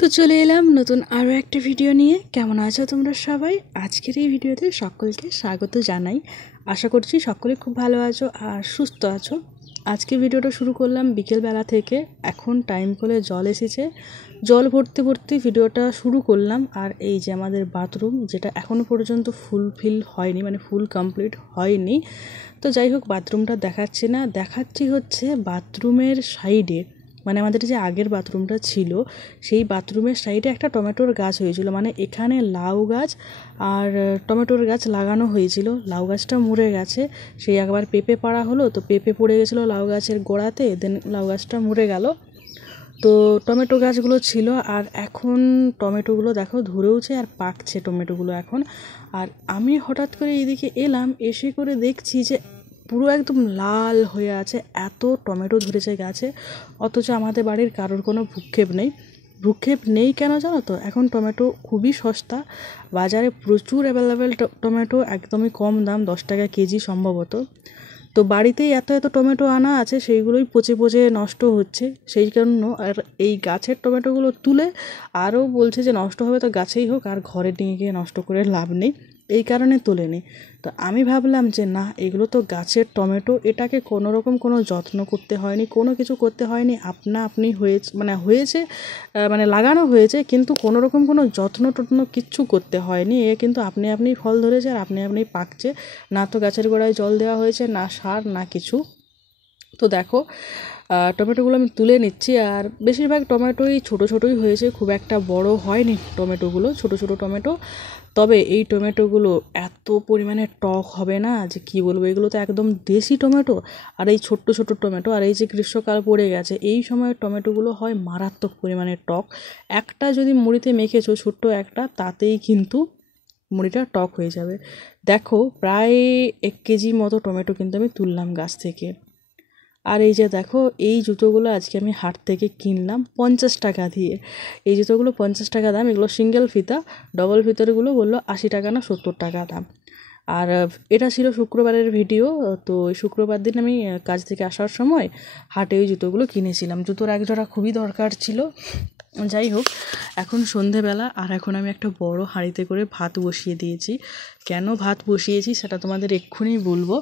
তো চলে এলাম নতুন আরও একটা ভিডিও নিয়ে। কেমন আছো তোমরা সবাই? আজকের এই ভিডিওতে সকলকে স্বাগত জানাই। আশা করছি সকলে খুব ভালো আছো আর সুস্থ আছো। আজকে ভিডিওটা শুরু করলাম বিকেলবেলা থেকে। এখন টাইম কলে জল এসেছে, জল ভরতে ভরতে ভিডিওটা শুরু করলাম। আর এই যে আমাদের বাথরুম, যেটা এখনও পর্যন্ত ফুলফিল হয়নি, মানে ফুল কমপ্লিট হয়নি। তো যাই হোক, বাথরুমটা দেখাচ্ছি না, দেখাচ্ছি হচ্ছে বাথরুমের সাইডে, মানে আমাদের যে আগের বাথরুমটা ছিল সেই বাথরুমের সাইডে একটা টমেটোর গাছ হয়েছিল। মানে এখানে লাউ গাছ আর টমেটোর গাছ লাগানো হয়েছিল। লাউ গাছটা মরে গেছে, সেই একবার পেঁপে পাড়া হলো, তো পেঁপে পড়ে গেছিলো লাউ গাছের গোড়াতে, দেন লাউ গাছটা মরে গেল। তো টমেটো গাছগুলো ছিল, আর এখন টমেটোগুলো দেখো ধরেওছে আর পাকছে টমেটোগুলো এখন। আর আমি হঠাৎ করে এইদিকে এলাম, এসে করে দেখছি যে পুরো একদম লাল হয়ে আছে, এত টমেটো ধরেছে গাছে। অথচ আমাদের বাড়ির কারোর কোনো ভ্রুক্ষেপ নেই। ভ্রুক্ষেপ নেই কেন জানো তো? এখন টমেটো খুবই সস্তা, বাজারে প্রচুর অ্যাভেলেবেল টমেটো, একদমই কম দাম, 10 টাকা কেজি সম্ভবত। তো বাড়িতেই এত এত টমেটো আনা আছে, সেইগুলোই পচে পচে নষ্ট হচ্ছে। সেই জন্য আর এই গাছের টমেটোগুলো তুলে আরও বলছে যে নষ্ট হবে তো গাছেই হোক, আর ঘরে নিয়ে গিয়ে নষ্ট করে লাভ নেই, এই কারণে তোলেনি। তো আমি ভাবলাম যে না, এগুলো তো গাছের টমেটো, এটাকে কোনো রকম কোনো যত্ন করতে হয়নি, কোনো কিছু করতে হয়নি, আপনা আপনি হয়েছে মানে লাগানো হয়েছে, কিন্তু কোনো রকম কোনো যত্ন টত্ন কিচ্ছু করতে হয়নি। এ কিন্তু আপনি আপনি ফল ধরেছে আর আপনি আপনি পাকছে। না তো গাছের গোড়ায় জল দেওয়া হয়েছে, না সার, না কিছু। তো দেখো, টমেটোগুলো আমি তুলে নিচ্ছি। আর বেশিরভাগ টমেটোই ছোটো ছোটোই হয়েছে, খুব একটা বড় হয়নি টমেটোগুলো, ছোটো ছোটো টমেটো। তবে এই টমেটোগুলো এত পরিমাণে টক হবে না যে কি বলবো। এগুলো তো একদম দেশি টমেটো, আর এই ছোট্ট ছোট্ট টমেটো। আর এই যে গ্রীষ্মকাল পড়ে গেছে, এই সময় টমেটোগুলো হয় মারাত্মক পরিমাণে টক। একটা যদি মুড়িতে মেখেছো, ছোট্ট একটা, তাতেই কিন্তু মুড়িটা টক হয়ে যাবে। দেখো, প্রায় 1 কেজি মতো টমেটো কিন্তু আমি তুললাম গাছ থেকে। আর এই যে দেখো, এই জুতোগুলো আজকে আমি হাট থেকে কিনলাম 50 টাকা দিয়ে। এই জুতোগুলো 50 টাকা দাম, এগুলো সিঙ্গেল ফিতা। ডবল ফিতারগুলো বললো 80 টাকা না 70 টাকা দাম। আর এটা ছিল শুক্রবারের ভিডিও। তো ওই শুক্রবার দিন আমি কাজ থেকে আসার সময় হাটে ওই জুতোগুলো কিনেছিলাম। জুতোর এক জোড়া খুবই দরকার ছিল। যাই হোক, এখন সন্ধেবেলা, আর এখন আমি একটা বড় হাঁড়িতে করে ভাত বসিয়ে দিয়েছি। কেন ভাত বসিয়েছি সেটা তোমাদের এক্ষুনি বলবো।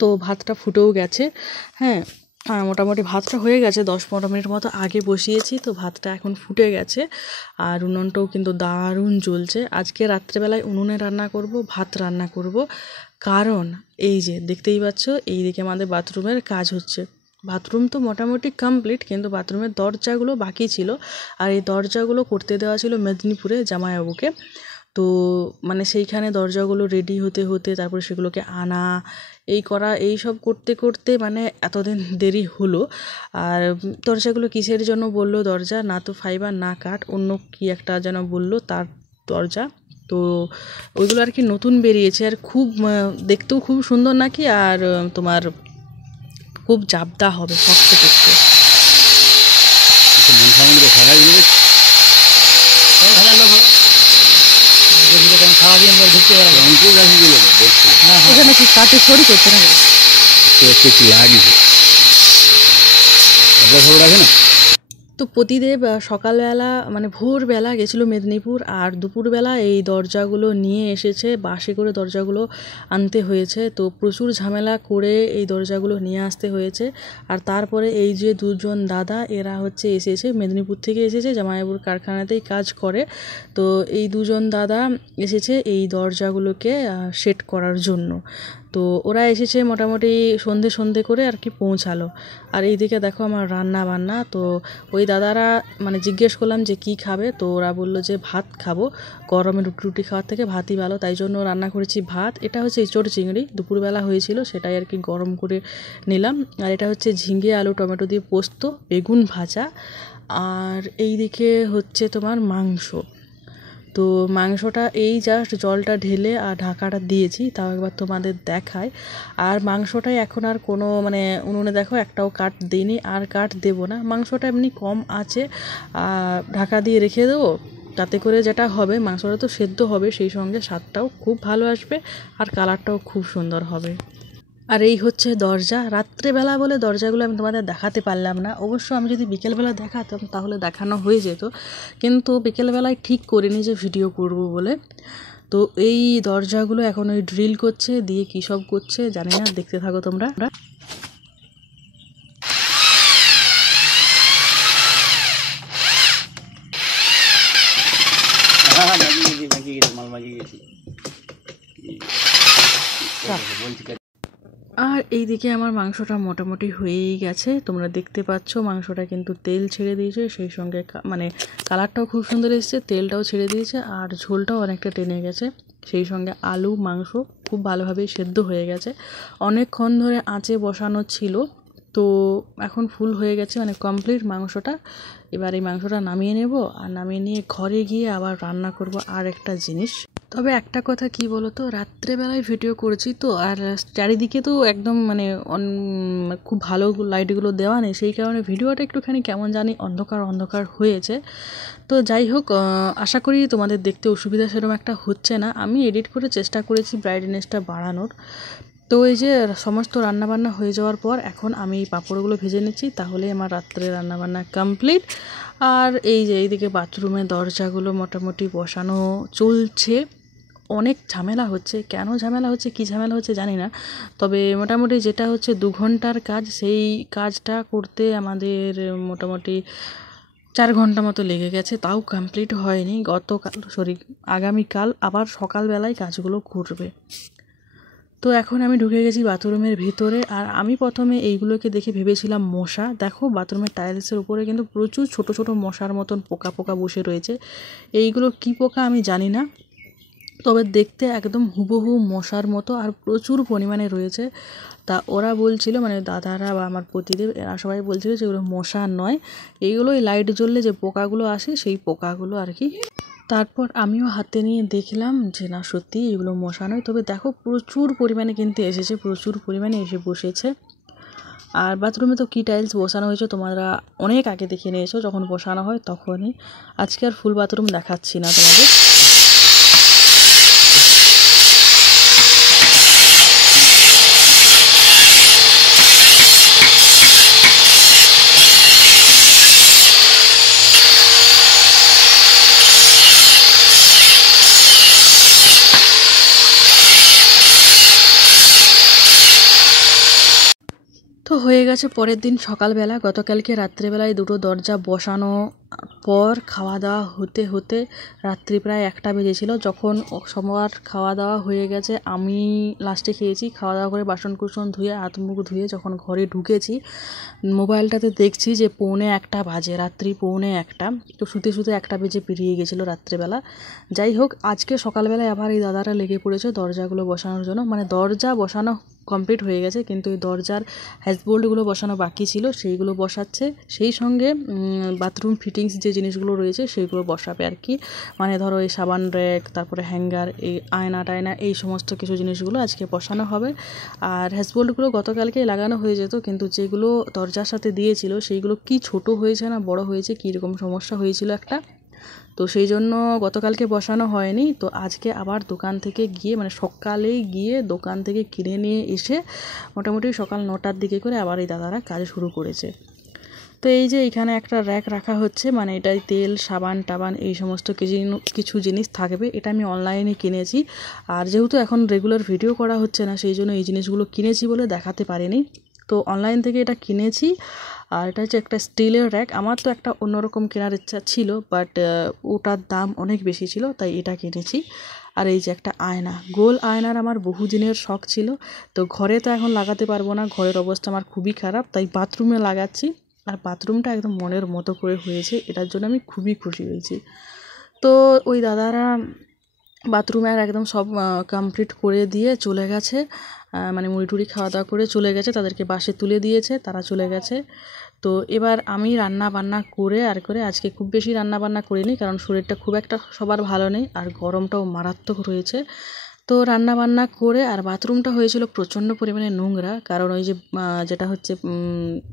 তো ভাতটা ফুটেও গেছে। হ্যাঁ, মোটামুটি ভাতটা হয়ে গেছে, 10-15 মিনিট মতো আগে বসিয়েছি। তো ভাতটা এখন ফুটে গেছে, আর উনুনটাও কিন্তু দারুণ জ্বলছে। আজকে রাত্রেবেলায় উনুনে রান্না করব, ভাত রান্না করব। কারণ এই যে দেখতেই পাচ্ছ, এইদিকে আমাদের বাথরুমের কাজ হচ্ছে। বাথরুম তো মোটামুটি কমপ্লিট, কিন্তু বাথরুমের দরজাগুলো বাকি ছিল। আর এই দরজাগুলো করতে দেওয়া ছিল মেদিনীপুরে জামাইবাবুকে। তো মানে সেইখানে দরজাগুলো রেডি হতে হতে, তারপরে সেগুলোকে আনা, এই করা, এই সব করতে করতে মানে এতদিন দেরি হলো। আর দরজাগুলো কিসের জন্য বললো? দরজা না তো ফাইবার না কাঠ, অন্য কি একটা যেন বললো, তার দরজা। তো ওইগুলো আর কি নতুন বেরিয়েছে, আর খুব দেখতেও খুব সুন্দর নাকি, আর তোমার খুব জাবদা হবে, শক্ত করতে। এখানে কি কাঠে সরি করছে না? তো প্রতিদেব সকালবেলা মানে ভোরবেলা গেছিলো মেদিনীপুর, আর দুপুরবেলা এই দরজাগুলো নিয়ে এসেছে, বাসে করে দরজাগুলো আনতে হয়েছে। তো প্রচুর ঝামেলা করে এই দরজাগুলো নিয়ে আসতে হয়েছে। আর তারপরে এই যে দুজন দাদা, এরা হচ্ছে এসেছে মেদিনীপুর থেকে, এসেছে জামাইবাবুর কারখানাতেই কাজ করে। তো এই দুজন দাদা এসেছে এই দরজাগুলোকে সেট করার জন্য। তো ওরা এসেছে মোটামুটি সন্ধে সন্ধে করে আর কি পৌঁছালো। আর এইদিকে দেখো আমার রান্না বান্না। তো ওই দাদারা মানে জিজ্ঞেস করলাম যে কি খাবে, তো ওরা বললো যে ভাত খাবো, গরমে রুটি রুটি খাওয়ার থেকে ভাতই ভালো। তাই জন্য রান্না করেছি ভাত। এটা হচ্ছে এঁচোড় চিংড়ি, দুপুরবেলা হয়েছিল, সেটাই আর কি গরম করে নিলাম। আর এটা হচ্ছে ঝিঙে আলু টমেটো দিয়ে পোস্ত, বেগুন ভাজা। আর এইদিকে হচ্ছে তোমার মাংস। তো মাংসটা এই জাস্ট জলটা ঢেলে আর ঢাকাটা দিয়েছি, তাও একবার তোমাদের দেখায়। আর মাংসটাই এখন আর কোনো মানে উনুনে দেখো একটাও কাঠ দিইনি, আর কাঠ দেবো না। মাংসটা এমনি কম আছে, ঢাকা দিয়ে রেখে দেবো। তাতে করে যেটা হবে, মাংসটা তো সেদ্ধ হবে, সেই সঙ্গে স্বাদটাও খুব ভালো আসবে, আর কালারটাও খুব সুন্দর হবে। আর এই হচ্ছে দরজা। রাত্রেবেলা বলে দরজাগুলো আমি তোমাদের দেখাতে পারলাম না। অবশ্য আমি যদি বিকেলবেলা দেখাতাম তাহলে দেখানো হয়ে যেত, কিন্তু বিকেলবেলায় ঠিক করিনি যে ভিডিও করব বলে। তো এই দরজাগুলো এখন ওই ড্রিল করছে, দিয়ে কী সব করছে জানি না, দেখতে থাকো তোমরা। আর এইদিকে আমার মাংসটা মোটামুটি হয়েই গেছে, তোমরা দেখতে পাচ্ছ মাংসটা কিন্তু তেল ছেড়ে দিয়েছে, সেই সঙ্গে মানে কালারটাও খুব সুন্দর এসেছে, তেলটাও ছেড়ে দিয়েছে, আর ঝোলটাও অনেকটা টেনে গেছে। সেই সঙ্গে আলু মাংস খুব ভালোভাবেই সেদ্ধ হয়ে গেছে। অনেকক্ষণ ধরে আঁচে বসানো ছিল, তো এখন ফুল হয়ে গেছে, মানে কমপ্লিট মাংসটা। এবার এই মাংসটা নামিয়ে নেব, আর নামিয়ে নিয়ে ঘরে গিয়ে আবার রান্না করব আর একটা জিনিস। তবে একটা কথা কি বলো তো, রাত্রেবেলায় ভিডিও করেছি তো, আর চারিদিকে তো একদম মানে খুব ভালো লাইটগুলো দেওয়া নেই, সেই কারণে ভিডিওটা একটুখানি কেমন জানি অন্ধকার অন্ধকার হয়েছে। তো যাই হোক, আশা করি তোমাদের দেখতে অসুবিধা সেরকম একটা হচ্ছে না। আমি এডিট করে চেষ্টা করেছি ব্রাইটনেসটা বাড়ানোর। তো এই যে সমস্ত রান্নাবান্না হয়ে যাওয়ার পর এখন আমি এই পাঁপড়গুলো ভেজে নিচ্ছি, তাহলে আমার রাত্রে রান্নাবান্না কমপ্লিট। আর এই যে এইদিকে বাথরুমের দরজাগুলো মোটামুটি বসানো চলছে। অনেক ঝামেলা হচ্ছে, কেন ঝামেলা হচ্ছে কী ঝামেলা হচ্ছে জানি না, তবে মোটামুটি যেটা হচ্ছে 2 ঘন্টার কাজ, সেই কাজটা করতে আমাদের মোটামুটি 4 ঘন্টা মতো লেগে গেছে, তাও কমপ্লিট হয়নি। আগামীকাল আবার সকালবেলায় কাজগুলো করবে। তো এখন আমি ঢুকে গেছি বাথরুমের ভিতরে, আর আমি প্রথমে এইগুলোকে দেখে ভেবেছিলাম মশা। দেখো বাথরুমের টাইলসের উপরে কিন্তু প্রচুর ছোট ছোট মশার মতন পোকা পোকা বসে রয়েছে। এইগুলো কি পোকা আমি জানি না, তবে দেখতে একদম হুবহু মশার মতো, আর প্রচুর পরিমাণে রয়েছে। তা ওরা বলছিল, মানে দাদারা বা আমার পতিদেব, এরা সবাই বলছিল যে এগুলো মশা নয়, এইগুলোই লাইট জ্বললে যে পোকাগুলো আসে সেই পোকাগুলো আর কি। তারপর আমিও হাতে নিয়ে দেখলাম যে না, সত্যি এগুলো মশা নয়। তবে দেখো প্রচুর পরিমাণে কিন্তু এসেছে, প্রচুর পরিমাণে এসে বসেছে। আর বাথরুমে তো কী টাইলস বসানো হয়েছে তোমরা অনেক আগে দেখে নিয়েছো, যখন বসানো হয় তখনই। আজকে আর ফুল বাথরুম দেখাচ্ছি না তোমাদের। তো হয়ে গেছে পরের দিন সকালবেলা। গতকালকে রাত্রেবেলায় 2টো দরজা বসানো পর খাওয়া দাওয়া হতে হতে রাত্রি প্রায় 1টা বেজেছিল। যখন সবার খাওয়া দাওয়া হয়ে গেছে, আমি লাস্টে খেয়েছি। খাওয়া দাওয়া করে বাসন কুসন ধুয়ে হাত মুখ ধুয়ে যখন ঘরে ঢুকেছি, মোবাইলটাতে দেখছি যে 1:45 বাজে, রাত্রি 1:45। তো শুতে শুতে 1টা বেজে পেরিয়ে গেছিলো রাত্রেবেলা। যাই হোক, আজকে সকালবেলায় আবার এই দাদারা লেগে পড়েছে দরজাগুলো বসানোর জন্য। মানে দরজা বসানো কমপ্লিট হয়ে গেছে, কিন্তু এই দরজার হ্যাজবোল্টগুলো বসানো বাকি ছিল, সেইগুলো বসাচ্ছে। সেই সঙ্গে বাথরুম ফিটিংস যে জিনিসগুলো রয়েছে সেইগুলো বসাবে আর কি। মানে ধরো এই সাবান র্যাক, তারপরে হ্যাঙ্গার, এই আয়না টায়না, এই সমস্ত কিছু জিনিসগুলো আজকে বসানো হবে। আর হ্যাজবোল্টগুলো গতকালকেই লাগানো হয়ে যেত, কিন্তু যেগুলো দরজার সাথে দিয়েছিল সেইগুলো কি ছোট হয়েছে না বড় হয়েছে, কীরকম সমস্যা হয়েছিল একটা, তো সেই জন্য গতকালকে বসানো হয়নি। তো আজকে আবার দোকান থেকে গিয়ে, মানে সকালেই গিয়ে দোকান থেকে কিনে নিয়ে এসে মোটামুটি সকাল 9টার দিকে করে আবার এই দাদারা কাজ শুরু করেছে। তো এই যে এখানে একটা র্যাক রাখা হচ্ছে, মানে এটাই তেল সাবান টাবান এই সমস্ত কিছু জিনিস থাকবে। এটা আমি অনলাইনে কিনেছি, আর যেহেতু এখন রেগুলার ভিডিও করা হচ্ছে না, সেই জন্য এই জিনিসগুলো কিনেছি বলে দেখাতে পারিনি। তো অনলাইন থেকে এটা কিনেছি। আর এটা হচ্ছে একটা স্টিলের র্যাক। আমার তো একটা অন্যরকম কেনার ইচ্ছা ছিল, বাট ওটার দাম অনেক বেশি ছিল, তাই এটা কিনেছি। আর এই যে একটা আয়না, গোল আয়নার আমার বহুদিনের শখ ছিল। তো ঘরে তো এখন লাগাতে পারবো না, ঘরের অবস্থা আমার খুবই খারাপ, তাই বাথরুমে লাগাচ্ছি। আর বাথরুমটা একদম মনের মতো করে হয়েছে, এটার জন্য আমি খুবই খুশি হয়েছি। তো ওই দাদারা বাথরুমের একদম সব কমপ্লিট করে দিয়ে চলে গেছে। মানে মুড়ি টুড়ি খাওয়া দাওয়া করে চলে গেছে, তাদেরকে বাসে তুলে দিয়েছে, তারা চলে গেছে। তো এবার আমি রান্না বান্না করে আজকে খুব বেশি রান্না বান্না করিনি, কারণ শরীরটা খুব একটা সবার ভালো নেই, আর গরমটাও মারাত্মক রয়েছে। তো রান্না বান্না করে আর বাথরুমটা হয়েছিল প্রচণ্ড পরিমাণে নোংরা, কারণ ওই যে যেটা হচ্ছে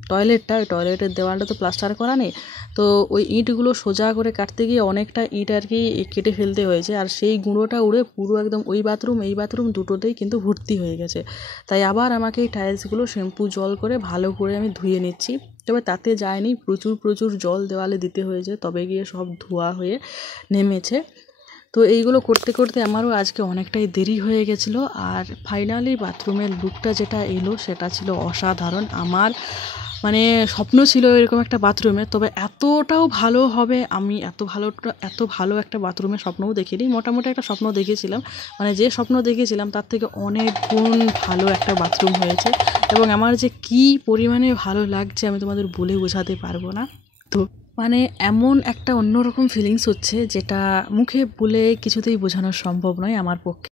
টয়লেটটা, ওই টয়লেটের দেওয়ালটা তো প্লাস্টার করা নেই। তো ওই ইঁটগুলো সোজা করে কাটতে গিয়ে অনেকটা ইঁট আর কি কেটে ফেলতে হয়েছে, আর সেই গুঁড়োটা উড়ে পুরো একদম ওই বাথরুম এই বাথরুম দুটোতেই কিন্তু ভর্তি হয়ে গেছে। তাই আবার আমাকে এই টাইলসগুলো শ্যাম্পু জল করে ভালো করে আমি ধুয়ে নিচ্ছি। তবে তাতে যায়নি, প্রচুর প্রচুর জল দেওয়ালে দিতে হয়েছে, তবে গিয়ে সব ধোয়া হয়ে নেমেছে। তো এইগুলো করতে করতে আমারও আজকে অনেকটাই দেরি হয়ে গেছিলো। আর ফাইনালি বাথরুমের লুকটা যেটা এলো সেটা ছিল অসাধারণ। আমার মানে স্বপ্ন ছিল এরকম একটা বাথরুমে, তবে এতটাও ভালো হবে আমি এত ভালো একটা বাথরুমের স্বপ্নও দেখিনি। মোটামুটি একটা স্বপ্ন দেখেছিলাম, মানে যে স্বপ্ন দেখেছিলাম তার থেকে অনেক গুণ ভালো একটা বাথরুম হয়েছে, এবং আমার যে কী পরিমাণে ভালো লাগছে আমি তোমাদের বলে বোঝাতে পারবো না। তো মানে এমন একটা অন্যরকম ফিলিংস হচ্ছে যেটা মুখে বলে কিছুতেই বোঝানো সম্ভব নয় আমার পক্ষে।